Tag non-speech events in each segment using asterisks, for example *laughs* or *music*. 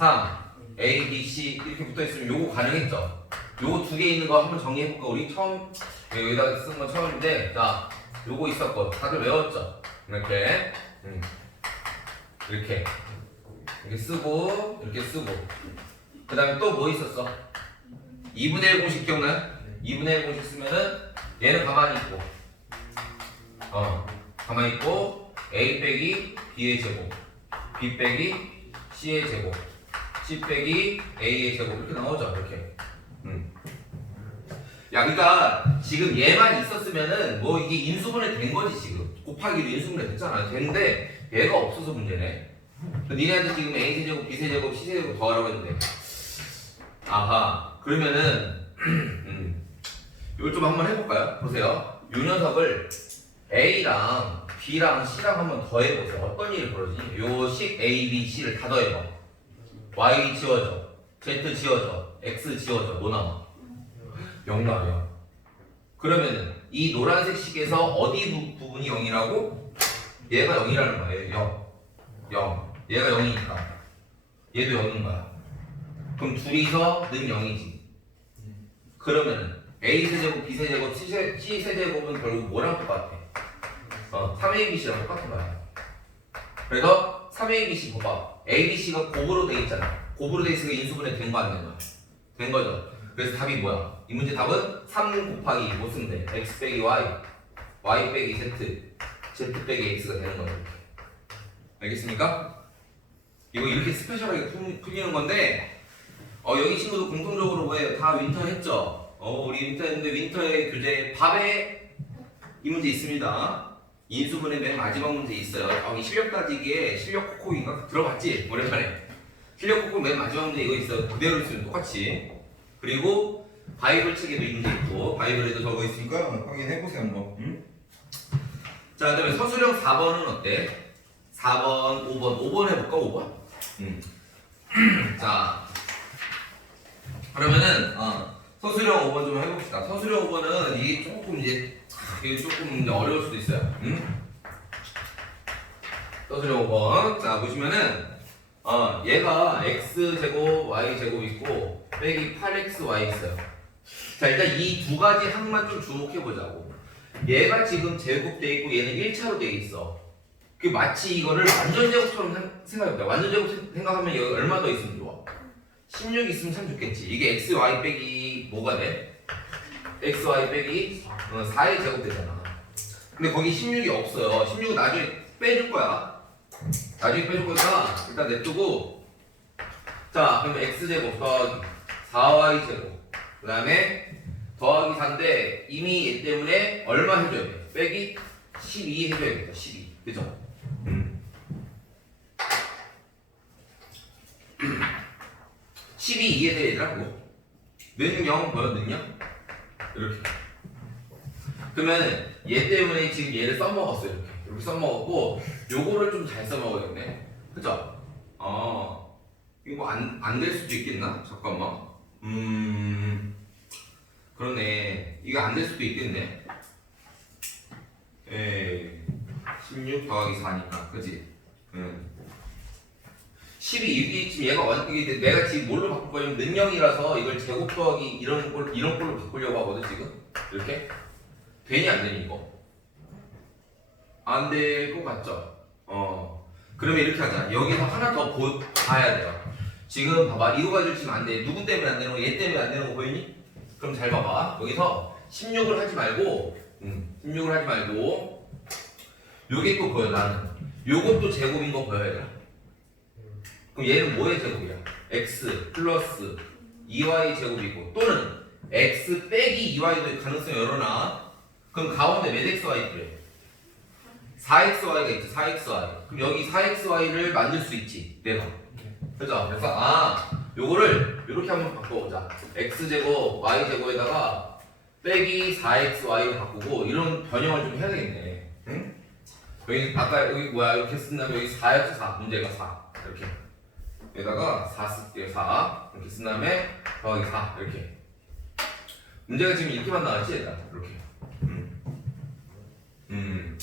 3, A, B, C 이렇게 붙어 있으면 요거 가능했죠? 요거 두 개 있는 거 한번 정리해 볼까? 우리 처음 여기다 쓴 건 처음인데 자 요거 있었고 다들 외웠죠? 이렇게 음. 이렇게 이렇게 쓰고 이렇게 쓰고 그 다음에 또 뭐 있었어? 2분의 1 공식 기억나요? 2분의 1 공식 쓰면은 얘는 가만히 있고 어 가만히 있고 A 빼기 B의 제곱 B 빼기 C의 제곱 C 빼기 A의 제곱 이렇게 나오죠 이렇게. 음. 야 그러니까 지금 얘만 있었으면은 뭐 이게 인수분해 된 거지 지금. 곱하기로 인수분해 됐잖아. 됐는데 얘가 없어서 문제네. 니네한테 지금 A 세제곱 B 세제곱 C 세제곱 더하라고 했는데. 아하. 그러면은 *clears throat* 음, 이걸 좀 한번 해볼까요? 보세요. 요 녀석을 A랑 B랑 C랑 한번 더해보세요. 어떤 일이 벌어지니? 요식 A, B, C를 다 더해봐 Y 지워져. Z 지워져. X 지워져. 뭐 남아? 0 나와요. 그러면은 이 노란색 식에서 어디 부, 부분이 0이라고? 얘가 0이라는 거예요 0 0 얘가 0이니까. 얘도 0인 거야. 그럼 둘이서 는 0이지. 그러면은 A 세제곱, B 세제곱, C, 세, C 세제곱은 결국 뭐랑 똑같아? 어, 3ABC랑 똑같은 거야. 그래서 3ABC 봐봐 ABC가 곱으로 돼 있잖아 곱으로 돼 있으니까 인수분해 된 거 안 된 거야? 된 거죠 그래서 답이 뭐야? 이 문제 답은 3 곱하기 뭐 쓰면 돼? X 빼기 Y Y 빼기 Z Z 빼기 X가 되는 이렇게 알겠습니까? 이거 이렇게 스페셜하게 풀- 풀리는 건데 어, 여기 친구도 공통적으로 뭐예요? 다 윈터 했죠? 어, 우리 윈터 했는데 윈터의 교재 밥에 이 문제 있습니다. 인수분해 맨 마지막 문제 있어요. 여기 실력 따지기에 실력 코코인가 들어봤지? 오랜만에. 실력 코코 맨 마지막 문제 이거 있어요. 그대로 쓰면 똑같이. 그리고 바이블 책에도 이 문제 있고 바이블에도 적어 있으니까 확인해 보세요 한번. 응? 자, 그다음에 서술형 4번은 어때? 4번, 5번, 5번 해볼까? 5번? 음. *clears throat* 자, 그러면은 어, 서술형 5번 좀 해봅시다. 서술형 5번은 이게 조금 이제 이게 조금 어려울 수도 있어요. 음? 서술형 5번. 자 보시면은 어 얘가 x 제곱 y 제곱 있고 빼기 8xy 있어요. 자 일단 이 두 가지 항만 좀 주목해 보자고. 얘가 지금 제곱돼 있고 얘는 1차로 돼 있어. 그 마치 이거를 완전 제곱처럼 생- 생각해볼까? 완전 제곱 생- 생각하면 얼마 더 있으면 좋아? 16 있으면 참 좋겠지. 이게 x, y 빼기 뭐가 돼? X, y 빼기 어, 4의 제곱 되잖아. 근데 거기 16이 없어요. 16은 나중에 빼줄 거야. 나중에 빼줄 거니까 일단 냅두고 자 그럼 x 제곱 더하기 4y 제곱 그 다음에 더하기 4인데 이미 얘 때문에 얼마 해줘야 돼? 빼기 12 해줘야겠다. 12 그죠? 음. 12 이해돼 얘들아 뭐? 는 0 뭐야 는 0? 이렇게. 그러면 얘 때문에 지금 얘를 써먹었어 이렇게. 이렇게 써먹었고 요거를 좀 잘 써먹어야겠네. 그죠? 아 이거 뭐안안 될 수도 있겠나? 잠깐만. 음. 그러네. 이거 안 될 수도 있겠네. 에 16 더하기 4니까 그지? 음. 12 이게 지금 얘가 완 이게 내가 지금 뭘로 바꿀 거냐면 능력이라서 이걸 제곱 더하기 이런 걸 이런 걸로 바꾸려고 하거든 지금? 이렇게? 되니 안 되니 이거? 안 될 것 같죠? 어. 그러면 이렇게 하자. 여기서 하나 더 보, 봐야 돼요. 지금 봐봐. 이거 가지고 지금 안돼. 누구 때문에 안 되는 거얘 때문에 안 되는 거 보이니? 그럼 잘 봐봐. 여기서 16을 하지 말고 음, 16을 하지 말고 요게 또 보여 나는. 요것도 제곱인 거 보여야 돼 그럼 얘는 뭐의 제곱이야? x 플러스 2y 제곱이고 또는 x 빼기 2y도 가능성이 열어놔 그럼 가운데 몇 xy 그래? 4xy가 있지 4xy 그럼 여기 4xy를 만들 수 있지 내가 그죠? 그래서 아 요거를 이렇게 한번 바꿔보자 x제곱 y제곱에다가 빼기 4xy로 바꾸고 이런 변형을 좀 해야 되겠네 응? 여기 아까 여기 뭐야 이렇게 쓴다면 여기 4였죠 4 문제가 4 이렇게 여기다가 4 쓸게요 4 이렇게 쓴 다음에 더하기 4 이렇게. 문제가 지금 이렇게만 나왔지 이렇게. 음. 음.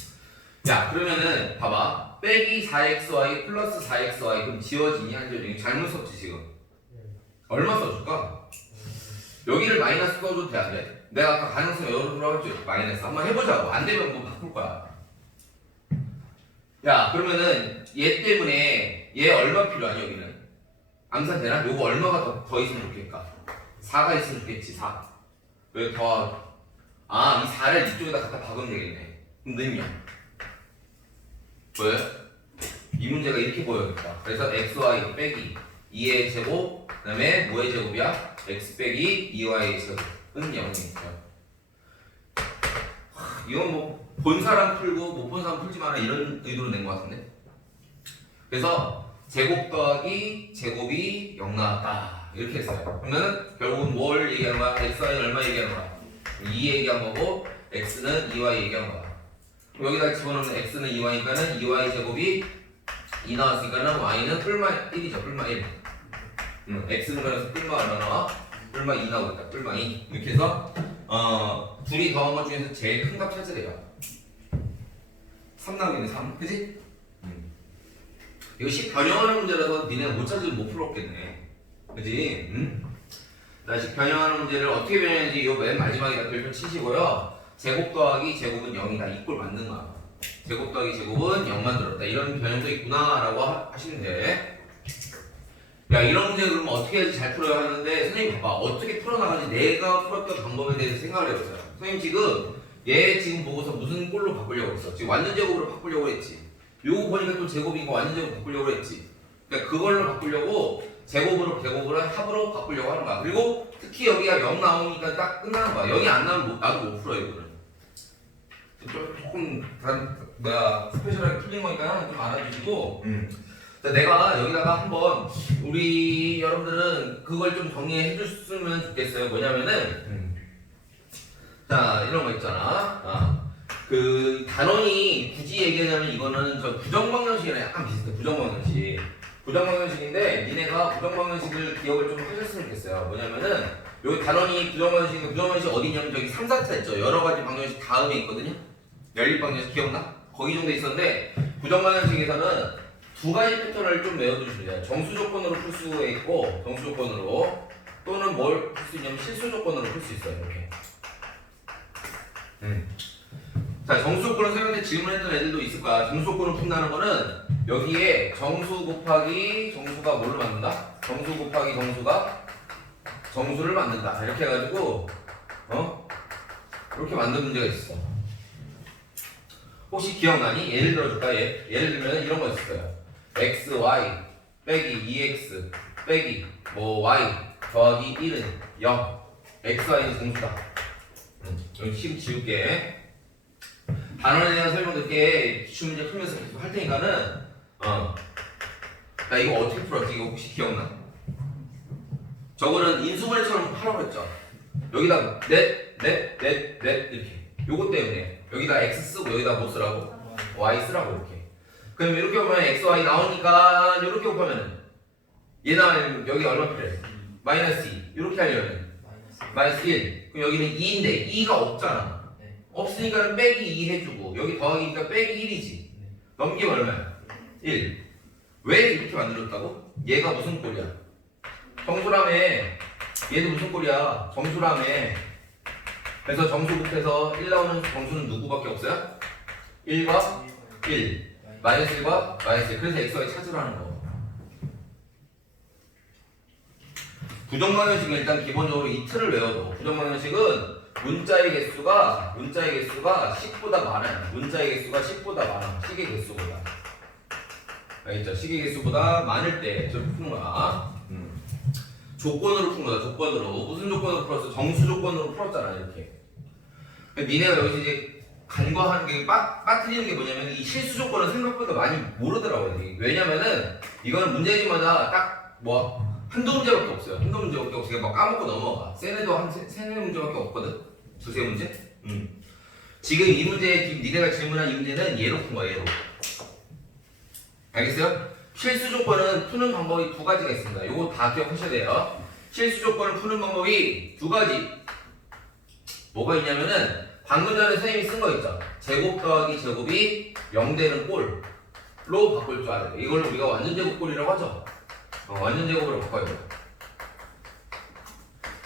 야 그러면은 봐봐. 빼기 4xy 플러스 4xy 그럼 지워지니? 한지워지니? 잘못 썼지 지금. 얼마 써줄까? 여기를 마이너스 써줘도 돼 안 돼? 내가 아까 가능성 열어보라고 했지? 마이너스. 한번 해보자고. 안 되면 뭐 바꿀 거야. 야 그러면은 얘 때문에 얘 얼마 필요하니 여기는 암산 되나? 요거 얼마가 더, 더 있으면 좋겠까? 4가 있으면 좋겠지 4 왜 더? 아 이 4를 이쪽에다 갖다 박으면 되겠네 그럼 는요 왜? 이 문제가 이렇게 보여야겠다 그래서 xy 빼기 2의 제곱 그 다음에 뭐의 제곱이야? x 빼기 2y의 제곱은 0이니까 이건 뭐 본 사람 풀고 못 본 사람 풀지 마라 이런 의도로 낸 것 같은데 그래서 제곱 더하기 제곱이 0 나왔다 이렇게 했어요 그러면 결국은 뭘 얘기하는 거야? xy는 얼마 얘기하는 거야? 2 얘기한 거고 x는 2y 얘기한 거야 그럼 여기다 집어넣으면 x는 2y니까는 2y 제곱이 2 나왔으니까는 y는 뿔마 1이죠 뿔마 1 음, x는 그래서 뿔마 얼마 나와? 뿔마 2 나오겠다 뿔마 2 이렇게 해서 어, 둘이 더한 것 중에서 제일 큰 값 찾으래요 3 나오겠네 3 그지? 음. 이거 식 변형하는 문제라서 니네 못 찾으면 못 풀었겠네 그지? 음? 자, 식 변형하는 문제를 어떻게 변형하는지 요맨 마지막에다 별표 치시고요 제곱 더하기 제곱은 0이다 이꼴 맞는 거야 제곱 더하기 제곱은 0 만들었다 이런 변형도 있구나 라고 하- 하시면 돼 야, 이런 문제 그러면 어떻게 해야지 잘 풀어야 하는데, 선생님 봐봐. 어떻게 풀어나가지 내가 풀었던 방법에 대해서 생각을 해보세요. 선생님 지금, 얘 지금 보고서 무슨 꼴로 바꾸려고 했어? 지금 완전 제곱으로 바꾸려고 했지. 요거 보니까 또 제곱이고 완전 제곱 바꾸려고 했지. 그러니까 그걸로 바꾸려고, 제곱으로 제곱으로 합으로 바꾸려고 하는 거야. 그리고 특히 여기가 0 나오니까 딱 끝나는 거야. 0이 안 나오면 못- 나도 못 풀어요, 이거는. 좀- 조금, 다른, 뭐야, 스페셜하게 풀린 거니까 좀 알아주시고, 음. 자, 내가 여기다가 한번 우리 여러분들은 그걸 좀 정리해 줬으면 좋겠어요. 뭐냐면은 자 이런 거 있잖아. 아, 그 단원이 굳이 얘기하자면 이거는 저 부정방정식이랑 약간 비슷해. 부정방정식. 부정방정식인데 니네가 부정방정식을 기억을 좀 하셨으면 좋겠어요. 뭐냐면은 여기 단원이 부정방정식 부정방정식 어디냐면 저기 3, 4차 있죠. 여러 가지 방정식 다음에 있거든요. 연립방정식 기억나? 거기 정도 있었는데 부정방정식에서는 두 가지 패턴을 좀 외워두시면 돼요. 정수 조건으로 풀 수 있고 정수 조건으로 또는 뭘 풀 수 있냐면 실수 조건으로 풀 수 있어요. 이렇게. 음. 자 정수 조건을 사용해 질문했던 애들도 있을 거야. 정수 조건을 푼다는 거는 여기에 정수 곱하기 정수가 뭘로 만든다? 정수 곱하기 정수가 정수를 만든다. 이렇게 해가지고 어 이렇게 만든 문제가 있어. 혹시 기억나니? 예를 들어줄까? 예, 예를 들면 이런 거 있었어요. x, y 빼기 2x 빼기 뭐 y 더하기 1은 0 x, y는 공수다. 음, 여기 식 지울게. 단원에 대한 설명 듣게 기출 문제 풀면서 계속 할 테니까는 어. 나 이거 어떻게 풀었지? 이거 혹시 기억나? 저거는 인수분해처럼 하라고 했죠. 여기다 넷, 넷, 넷, 넷 이렇게. 요거 때문에 여기다 x 쓰고 여기다 뭐 쓰라고? y 쓰라고 이렇게. 그럼 이렇게 보면 x, y 나오니까 이렇게 보면은 얘 나오면 여기 얼마 필요해? 마이너스 2. 이렇게 하려면 마이너스 1. 그럼 여기는 2인데 2가 없잖아. 네. 없으니까 빼기 2 해주고 여기 더하기니까 빼기 1이지. 넘기면 얼마야? 1. 왜 이렇게 만들었다고? 얘가 무슨 꼴이야? 정수라며. 얘도 무슨 꼴이야? 정수라며. 그래서 정수 곱해서 1 나오는 정수는 누구밖에 없어요? 1과 1. 마이너스 1과 마이너스 1. 그래서 xy 찾으라는 거. 부정방정식은 일단 기본적으로 이 틀을 외워도 부정방정식은 문자의 개수가 문자의 개수가 10보다 많아요. 문자의 개수가 10보다 많아. 식의 개수보다. 알겠죠? 식의 개수보다 많을 때 저렇게 푸는 거야. 음. 조건으로 푼 거다. 조건으로 무슨 조건으로 풀었어? 정수 조건으로 풀었잖아. 이렇게. 근데 니네가 여기서 이제 간과하는 게 빠, 빠뜨리는 게 뭐냐면 이 실수 조건을 생각보다 많이 모르더라고요. 왜냐면은 이거는 문제집마다 딱뭐 한두 문제밖에 없어요. 한두 문제밖에 없으니까 막 까먹고 넘어가. 세네도 한 세, 세네 문제밖에 없거든. 두세 문제? 음. 지금 이 문제, 지금 니네가 질문한 이 문제는 얘로 푼 거야, 얘로. 알겠어요? 실수 조건은 푸는 방법이 두 가지가 있습니다. 이거 다 기억하셔야 돼요. 실수 조건을 푸는 방법이 두 가지. 뭐가 있냐면은 방금 전에 선생님이 쓴 거 있죠. 제곱 더하기 제곱이 0 되는 꼴. 로 바꿀 줄 알아야 돼. 이걸 우리가 완전 제곱꼴이라고 하죠. 어, 완전 제곱으로 바꿔야 돼.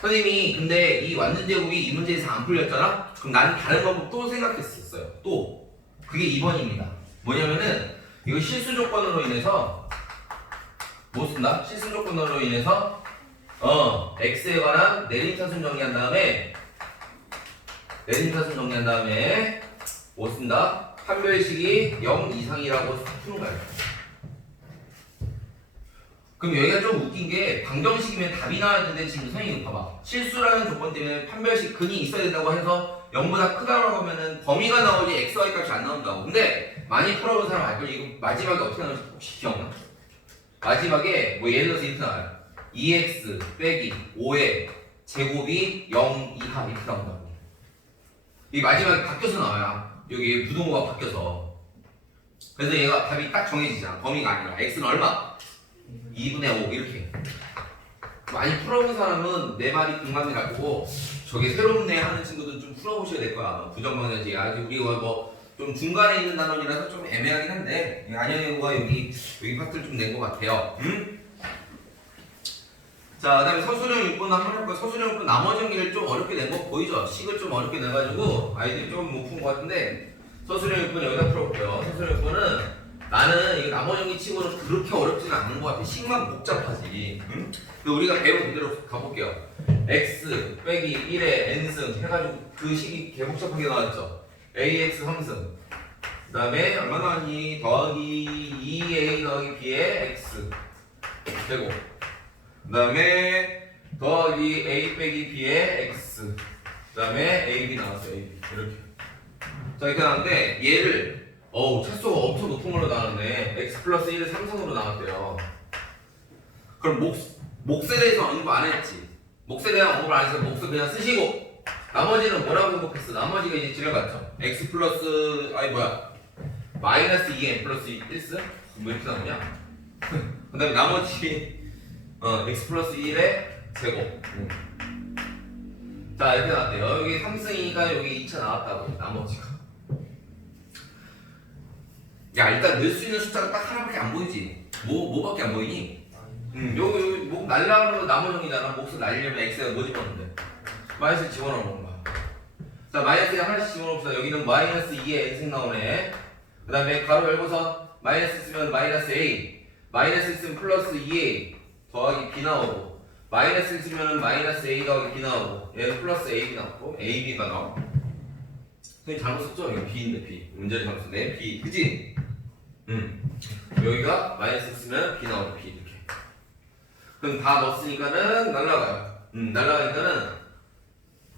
선생님이 근데 이 완전 제곱이 이 문제에서 안 풀렸잖아? 그럼 나는 다른 방법 또 생각했었어요. 또 그게 2번입니다. 뭐냐면은 이거 실수 조건으로 인해서 뭐 쓴다? 실수 조건으로 인해서 어 x에 관한 내림차순 정리한 다음에 내림차순 정리한 다음에 뭐 쓴다? 판별식이 0 이상이라고 푸는 거야. 그럼 여기가 좀 웃긴 게 방정식이면 답이 나와야 되는데 지금 선생님 봐봐. 실수라는 조건 때문에 판별식 근이 있어야 된다고 해서 0보다 크다고 하면은 범위가 나오지 x, y 값이 안 나온다고. 근데 많이 풀어본 사람 알걸 이거 마지막에 어떻게 나오는지 혹시 기억나? 마지막에 뭐 예를 들어서 이렇게 나와요. 2x 빼기 5의 제곱이 0 이하 이렇게 나온다고. 이 마지막에 바뀌어서 나와요. 여기 부동호가 바뀌어서. 그래서 얘가 답이 딱 정해지잖아. 범위가 아니라. x는 얼마? 2분의 5 이렇게. 많이 풀어본 사람은 내 말이 공감이 갈 거고 저게 새롭네 하는 친구들 좀 풀어보셔야 될 거야 부정방정지. 아직 우리가 뭐 좀 중간에 있는 단원이라서 좀 애매하긴 한데 안영이가 여기 여기 파트를 좀 낸 것 같아요. 음? 자 그 다음에 서술형 6번 한번 해볼까요? 서술형 6번 나머지 정리를 좀 어렵게 낸 거 보이죠? 식을 좀 어렵게 내가지고 아이들이 좀 못 푼 것 같은데 서술형 6번 여기다 풀어볼게요? 서술형 6번은 나는 이거 나머지 정리 치고는 그렇게 어렵지는 않은 것 같아. 식만 복잡하지. 응? 그 우리가 배운 그대로 가볼게요. x 빼기 1의 n승 해가지고 그 식이 개복잡하게 나왔죠. ax 3승. 그 다음에 얼마 나왔니? 더하기 2a 더하기 b의 x 되고 그 다음에 더하기 a 빼기 b의 x 그 다음에 ab 나왔어요. ab 이렇게 자 이렇게 나왔는데 얘를 어우 차수가 엄청 높은 걸로 나왔네. X 플러스 1을 3성으로 나왔대요. 그럼 목, 몫에 대해서 언급 안 했지. 몫에 대한 언급을 안 해서 몫을 그냥 쓰시고 나머지는 뭐라고 언급했어? 나머지가 이제 지나갔죠? X 플러스 아니 뭐야? 마이너스 2n 플러스 1스? 뭐 이렇게 나오냐? *laughs* 그 다음에 나머지 어 x 플러스 1의 제곱. 음. 자 이렇게 나왔대요. 여기 3승이가 여기 2차 나왔다고 나머지가 야 일단 넣을 수 있는 숫자가 딱 하나밖에 안 보이지. 뭐 뭐밖에 안 보이니? 음. 여기 여기 목 날라가는 거 나머정이잖아. 몫을 날리려면 x가 뭐 집어넣는데? 마이너스 집어넣는 거야 자 마이너스 하나씩 집어넣읍시다. 여기는 마이너스 2에 n승 나오네. 그 다음에 가로 열고서 마이너스 쓰면 마이너스 a. 마이너스 쓰면 플러스 2a 더하기 b 나오고 마이너스 쓰면 마이너스 a 더하기 b 나오고 얘는 플러스 ab 나오고 ab가 나와. 선생님 잘못 썼죠? 이거 b인데 b. 문제를 잘못 썼네. B. 그지? 음. 여기가 마이너스 쓰면 b 나오고 b 이렇게. 그럼 다 넣었으니까는 날라가요. 음 날라가니까는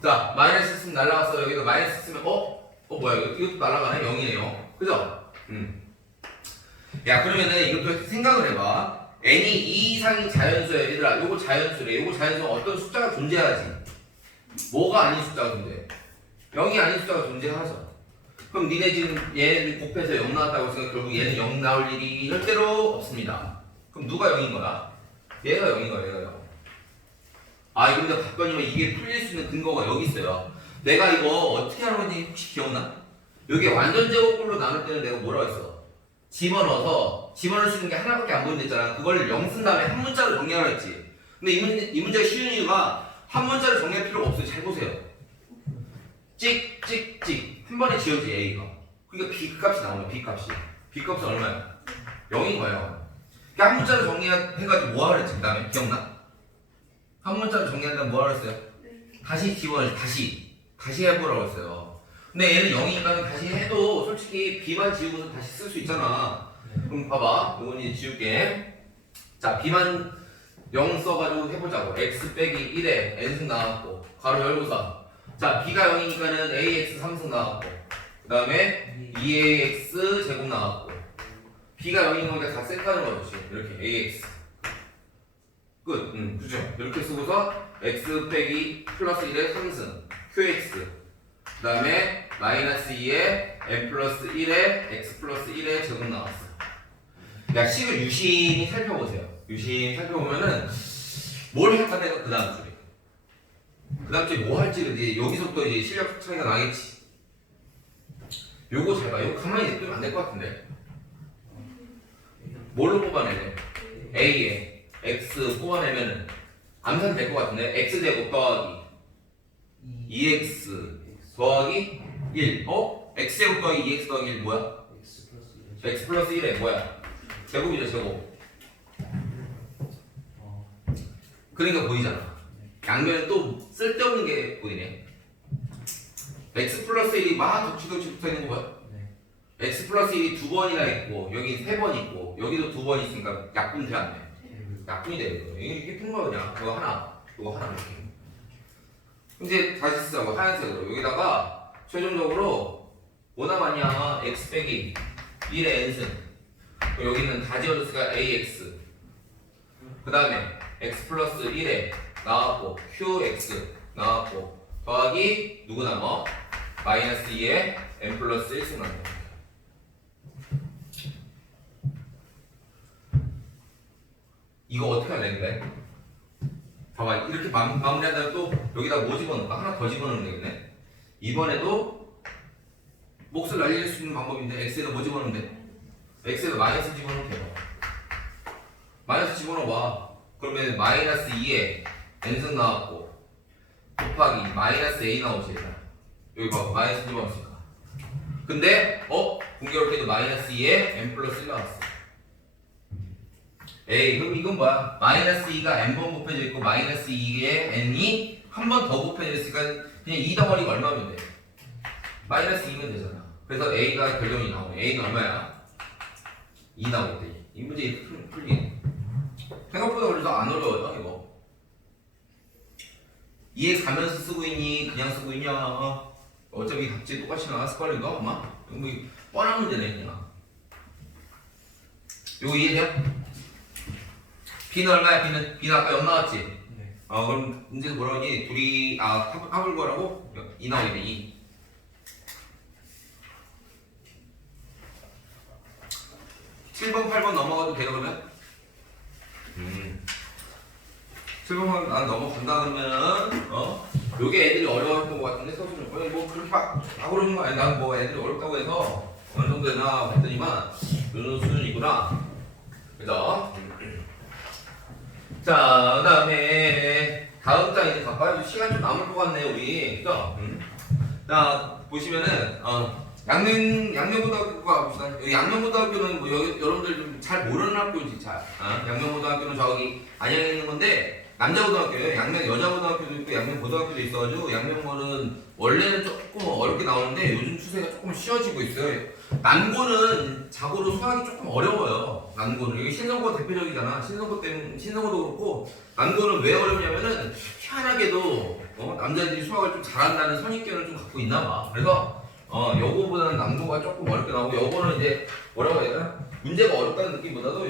자 마이너스 쓰면 날라갔어. 여기도 마이너스 쓰면 어? 어 뭐야? 이것도 날라가네. 0이네요. 그죠? 음 야 그러면은 이것도 생각을 해봐. n이 2 이상인 자연수야 얘들아 요거 자연수래. 요거 자연수는 어떤 숫자가 존재하지? 뭐가 아닌 숫자가 존재해? 0이 아닌 숫자가 존재하죠. 그럼 니네 지금 얘를 곱해서 0 나왔다고 했으니까 결국 얘는 0 나올 일이 절대로 없습니다. 그럼 누가 0인 거야? 얘가 0인 거야, 얘가 0. 아, 근데 봤더니 이게 풀릴 수 있는 근거가 여기 있어요. 내가 이거 어떻게 하는 건지 혹시 기억나? 여기 완전 제곱꼴로 나눌 때는 내가 뭐라고 했어? 집어넣어서 집어넣을 수 있는 게 하나밖에 안 보인댔잖아. 그걸 0 쓴 다음에 한 문자로 정리하라 했지. 근데 이, 문제, 이 문제가 쉬운 이유가 한 문자를 정리할 필요가 없어요. 잘 보세요. 찍, 찍, 찍. 한 번에 지워지 A가. 그러니까 B 값이 나오네, B 값이. B 값은 얼마야? 0인 거예요. 그러니까 한 문자로 정리해가지고 뭐 하라 그랬지, 그 다음에. 기억나? 한 문자로 정리한다면 뭐 하라 그랬어요? 다시 지워, 다시. 다시 해보라고 했어요. 근데 얘는 0이니까 다시 해도 솔직히 B만 지우고서 다시 쓸 수 있잖아. 그럼 봐봐. 이건 이제 지울게. 자, B만 0 써가지고 해보자고. X 빼기 1에 N승 나왔고. 가로 열고서. 자, b가 0이니까는 ax 3승 나왔고 그 다음에 2ax 제곱 나왔고 b가 0인 거니까 다 셀카는 거지. 이렇게 ax 끝, 음, 그죠? 이렇게 쓰고서 x 빼기 플러스 1의 3승 qx 그 다음에 마이너스 2의 n 플러스 1의 x 플러스 1의 제곱 나왔어. 야, 식을 유심히 살펴보세요. 유심히 살펴보면은 뭘 할까 내가 그 다음 그 다음 주에 뭐 할지 이제 여기서 또 이제 실력 차이가 나겠지. 요거 잘 봐. 요거 가만히 냅두면 안될 것 같은데. 뭘로 뽑아내래? A에 X 뽑아내면은 암산 될 것 같은데 X 제곱 더하기 2X 더하기 1 어? X 제곱 더하기 2X 더하기 1 뭐야? X 플러스 1 X 플러스 1에 뭐야? 제곱이죠 제곱 어, 그러니까 보이잖아 양면에 또 쓸데없는 게 보이네. X 플러스 1이 막 덕치덕치 붙어 있는 거 봐요 네. X 플러스 1이 두 번이나 있고 여기 세 번 있고 여기도 두 번 있으니까 약분 돼안 돼? 테이블 약분이 되는 거예요 이게 거야 그냥. 이거 하나. 이거 하나 이렇게. 이제 다시 쓰자고 하얀색으로. 여기다가 최종적으로 마냐 x 빼기 1의 n승 여기는 다 지워졌으니까 ax 그 다음에 x 플러스 1에 나왔고 qx 나왔고 더하기 누구 남아? 마이너스 2에 n 플러스 1승 남아 이거 어떻게 되는데? 봐봐 이렇게 마, 마무리하다가 또 여기다 뭐 집어넣을까? 하나 더 집어넣으면 되겠네 이번에도 몫을 날릴 수 있는 방법인데 x에다 뭐 집어넣으면 돼? x에다 마이너스 집어넣으면 돼요 마이너스 집어넣어봐 그러면 마이너스 2에 n승 나왔고 곱하기 마이너스 a 얘들아. 여기 봐 마이너스 집어넣었으니까 근데 어? 공교롭게도 마이너스 2에 n 플러스 1 나왔어 에이 그럼 이건 뭐야? 마이너스 2가 n번 곱해져 있고 마이너스 2에 n이 한 번 더 곱해져 있으니까 그냥 2 덩어리가 얼마면 돼? 마이너스 2면 되잖아 그래서 a가 결정이 나오네 a는 얼마야? 2 나오겠대 이 문제 풀- 풀기 생각보다 그래서 안 어려워요 이거 이해 가면서 쓰고 있니? 그냥 쓰고 있냐? 어차피 각지 똑같이 나왔을 거니까 아마 이거 뭐 뻔한 문제네 그냥 이거 이해돼요? B는 얼마야? B는 B는 아까 0 나왔지? 네. 어 그럼 문제에서 뭐라고 하니? 둘이 아 합, 합을 거라고? 2 나오겠네 2 7번 8번 넘어가도 돼요 그러면? 음 7번 난 넘어간다 그러면은 어? 요게 애들이 어려웠던 것 같은데 서술은 어, 뭐 그렇게 막, 막 그러는 거 아니야 난뭐 애들이 어렵다고 해서 어느 정도 되나 했더니만 요 정도 수준이구나 그죠? 자, 그 다음에 다음 장 이제 가까이 시간 좀 남을 것 같네 우리. 그죠? 음. 자, 보시면은 어, 양명 양명고등학교 가봅시다. 여기 양명고등학교는 뭐 여, 여러분들 좀 잘 모르는 학교지 잘. 어? 양명고등학교는 저기 안양에 있는 건데 남자고등학교예요. 양명 여자고등학교도 있고 양명고등학교도 있어가지고 양명고는 원래는 조금 어렵게 나오는데 요즘 추세가 조금 쉬워지고 있어요. 난고는 자고로 수학이 조금 어려워요. 난고는 여기 신성고 대표적이잖아. 신성고 때문에 신성고도 그렇고 난고는 왜 어렵냐면은 희한하게도 어, 남자들이 수학을 좀 잘한다는 선입견을 좀 갖고 있나 봐. 그래서 어 여고보다는 난고가 조금 어렵게 나오고 여고는 이제 뭐라고 해야 되나 문제가 어렵다는 느낌보다도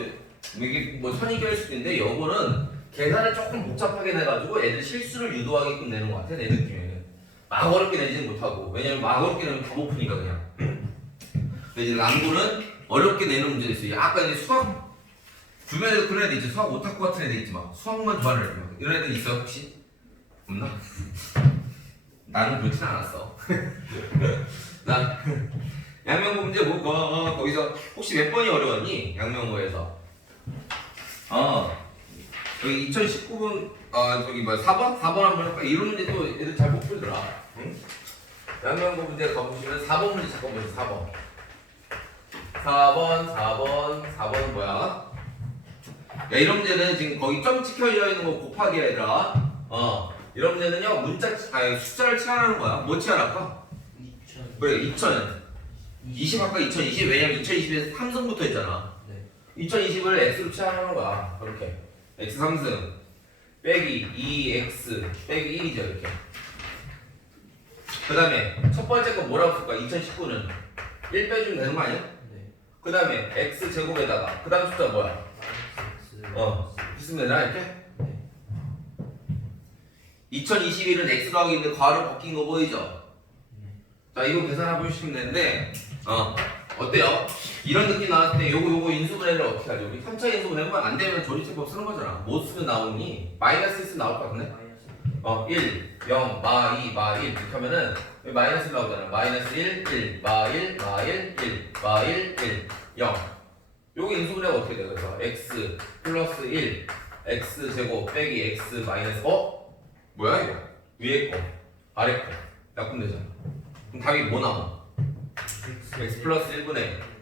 이게 뭐 선입견일 수도 있는데 여고는 계산을 조금 복잡하게 내가지고 애들 실수를 유도하게끔 내는 것 같아 내 느낌에는. 막 어렵게 내지는 못하고. 왜냐면 막 어렵게 내면 다 못 푸니까 그냥. 근데 이제 난고는 어렵게 내는 문제도 있어요 약간 이제 수학 주변에도 그런 애들 있지. 수학 오타쿠 같은 애들 있지. 막 수학만 좋아하는 애들 막 이런 애들 있어 혹시? 없나? 나는 그렇진 않았어. *laughs* 나 양명고 문제 뭐 어, 거기서 혹시 몇 번이 어려웠니? 양명고에서. 어 여기 2019분 아 저기 뭐야 4번? 4번 한번 할까? 이런 문제 또 애들 잘 못 풀더라 응? 양명고 문제 가보시면 4번 문제 잠깐 보세요 4번 4번 4번 4번은 뭐야? 야 이런 문제는 지금 거기 점 찍혀져 있는 거 곱하기야 얘들아 어 이런 문제는요 문자 아니 숫자를 치환하는 거야 뭐 치환할까? 2000 그래 2000 20 아까 2020 왜냐면 2020에서 3승부터 했잖아 네. 2020을 x로 치환하는 거야 그렇게 x 3승 빼기 2x 빼기 1이죠 이렇게 그 다음에 첫 번째 거 뭐라고 쓸까 2019는 1 빼주면 되는 거 아니야? 네. 그 다음에 x 제곱에다가 그 다음 숫자 뭐야? 어 있으면 되나 이렇게? 네. 2021은 x 더하기 있는데 괄호 바뀐 거 보이죠? 네. 자 이거 계산해 보시면 되는데 어 어때요? 이런 느낌 나왔을 때 요거 요거 인수분해를 어떻게 하죠? 우리 3차 인수분해만 안 되면 조리체법 쓰는 거잖아 못 쓰면 나오니 마이너스 있으면 나올 것 같은데? 어 1, 0, 마 2, 마 1 이렇게 하면은 여기 마이너스 나오잖아 마이너스 1, 1, 마 1, 마 1, 1, 마 1, 1, 0 요게 인수분해가 어떻게 돼? 그래서 x 플러스 1 x 제곱 빼기 x 마이너스 어? 뭐야 이거? 위에 거 아래 거 약분되잖아 그럼 답이 뭐 나와? x 플러스 1분의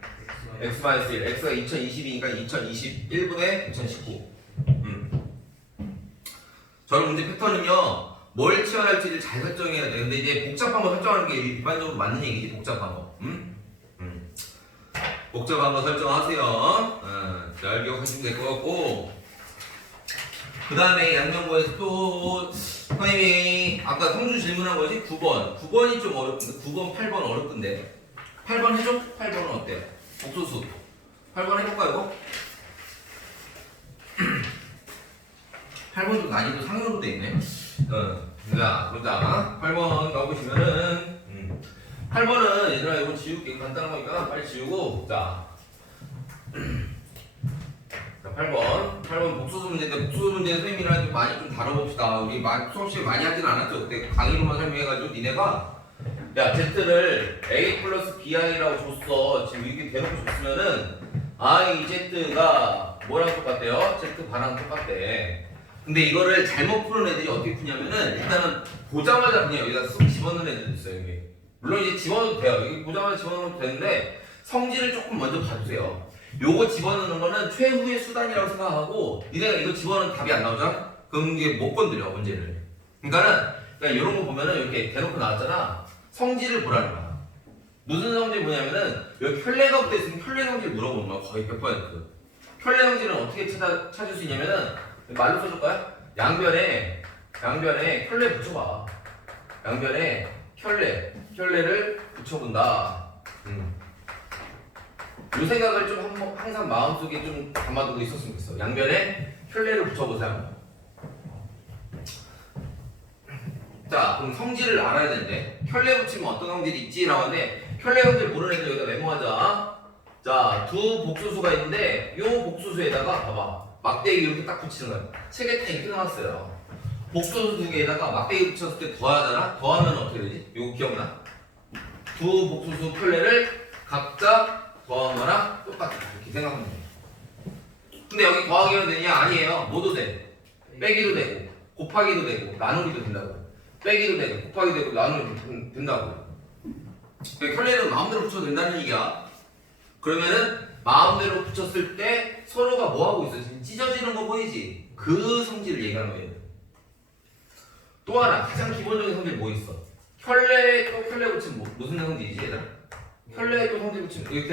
x 마이너스 1 x가 2022니까 2021분의 2019 음. 저런 문제 패턴은요 뭘 치환할지를 잘 설정해야 돼 근데 이제 복잡한 거 설정하는 게 일반적으로 맞는 얘기지 복잡한 거 음? 음. 복잡한 거 설정하세요 어, 잘 기억하시면 될 것 같고 그 다음에 양면고에서 또 선생님이 아까 성준 질문한 거지 9번 9번이 좀 어렵던데 9번 8번 어렵던데 8번 해줘? 8번은 어때? 복소수 8번 해볼까 이거? 8번도 난이도 상으로 돼 있네 어, 자 보자 8번 가보시면은 음. 8번은 얘들아 이거 지울게 간단한 거니까 빨리 지우고 자 *clears throat* 자, 8번. 8번 복수수 문제인데 복수수 문제 선생님이랑 좀 많이 좀 다뤄봅시다. 우리 마- 수업 시간에 많이 하진 않았죠. 그때 강의로만 설명해가지고 니네가 야 Z를 A 플러스 BI라고 줬어. 지금 이렇게 대놓고 줬으면은 I Z가 뭐랑 똑같대요? Z 바랑 똑같대. 근데 이거를 잘못 푸는 애들이 어떻게 푸냐면은 일단은 보자마자 그냥 여기다 쑥 집어넣는 애들도 있어요. 여기. 물론 이제 집어넣어도 돼요. 여기 보자마자 집어넣어도 되는데 성질을 조금 먼저 봐주세요. 요거 집어넣는 거는 최후의 수단이라고 생각하고 니네가 이거 집어넣으면 답이 안 나오잖아? 그럼 이게 못 건드려 문제를 그러니까는 그러니까 이런 거 보면은 이렇게 대놓고 나왔잖아 성질을 보라는 거야 무슨 성질 보냐면은 여기 혈례가 붙어 있으면 혈례 성질 물어보는 거야 거의 100% 혈례 성질은 어떻게 찾아, 찾을 수 있냐면은 말로 써줄 거야? 양변에 양변에 혈례 붙여봐 양변에 혈례 혈례를 붙여본다 음. 이 생각을 좀 한- 항상 마음속에 좀 담아두고 있었으면 좋겠어. 양변에 혈례를 붙여보세요. 자, 그럼 성질을 알아야 되는데 혈례 붙이면 어떤 성질이 있지라고 하는데 혈례 성질 모르는 애들 여기다 메모하자. 자, 두 복수수가 있는데 이 복수수에다가 봐봐 막대기 이렇게 딱 붙이는 거야. 책에 다 이렇게 나왔어요. 복수수 두 개에다가 막대기 붙였을 때 더하잖아. 더하면 어떻게 되지? 이거 기억나? 두 복수수 혈례를 각자 더한 거랑 똑같다 이렇게 생각하면 돼. 근데 여기 더하기만 되냐? 아니에요. 뭐도 돼. 빼기도 되고 곱하기도 되고 나누기도 된다고. 빼기도 되고 곱하기도 되고 나누기도 된- 된다고. 그러니까 혈례는 마음대로 붙여도 된다는 얘기야. 그러면은 마음대로 붙였을 때 서로가 뭐 하고 있어? 지금 찢어지는 거 보이지? 그 성질을 얘기하는 거예요. 또 하나 가장 기본적인 성질 뭐 있어? 혈례에 또 혈례 붙이면 뭐, 무슨 성질이지 얘들아? 혈례에 또 성질 붙이면 이렇게